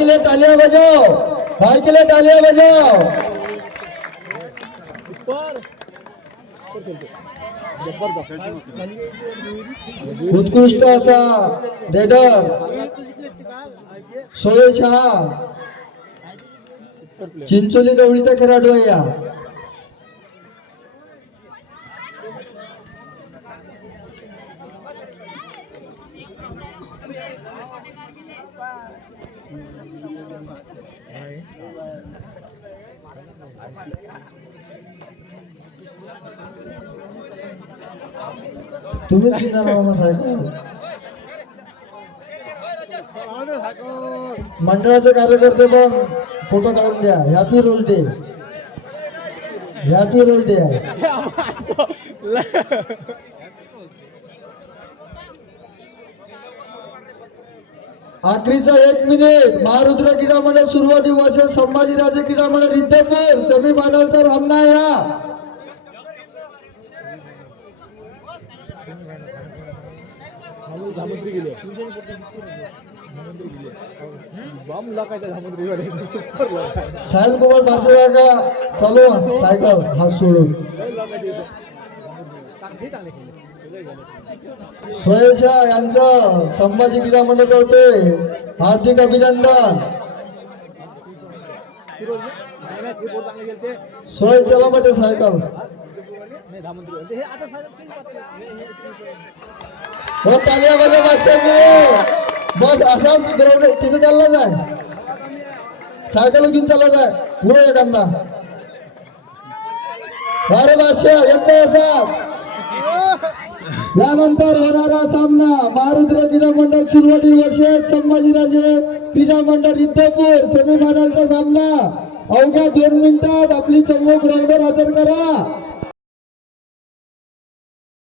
के लिए तालियां बजाओ, भाई के लिए तालियां बजाओ। उत्कृष्ट असा रेडर सोयश हा चिंचोली गवळीचा खेळाडू आहे या. तुम्हीच घेणार मामा साहेब. मंडळाचे कार्यकर्ते पण फोटो काढून द्या. Happy roll day, happy roll day आहे. आखरीचा 1 मिनिट. महारुद्र क्रीडा मंडळ सुरुवाती वर्ष संभाजीराजे क्रीडा मंडळ रिद्धपूर सेमी फायनलचा सामना या. साहिल कुमार भारतीय का चालू सायकल हात सोडून. सोयशा यांचं संभाजी क्रीडा मंडळातर्फे हार्दिक अभिनंदन. सोय चला बेटे सायकल. हो तालिया मध्ये बस असाच ग्राउंड तिथे चालला जाय. सायकल घेऊन चालला जाय पुढे एखादा. बारे बादशाह येतो असा. यानंतर होणारा सामना महारुद्र क्रीडा मंडळ सुरुवाती वर्ष संभाजीराजे क्रीडा मंडळ रिद्धपूर सेमीफायनलचा सामना अवघ्या 2 मिनिटात आपली चमू ग्राउंडवर हजर करा.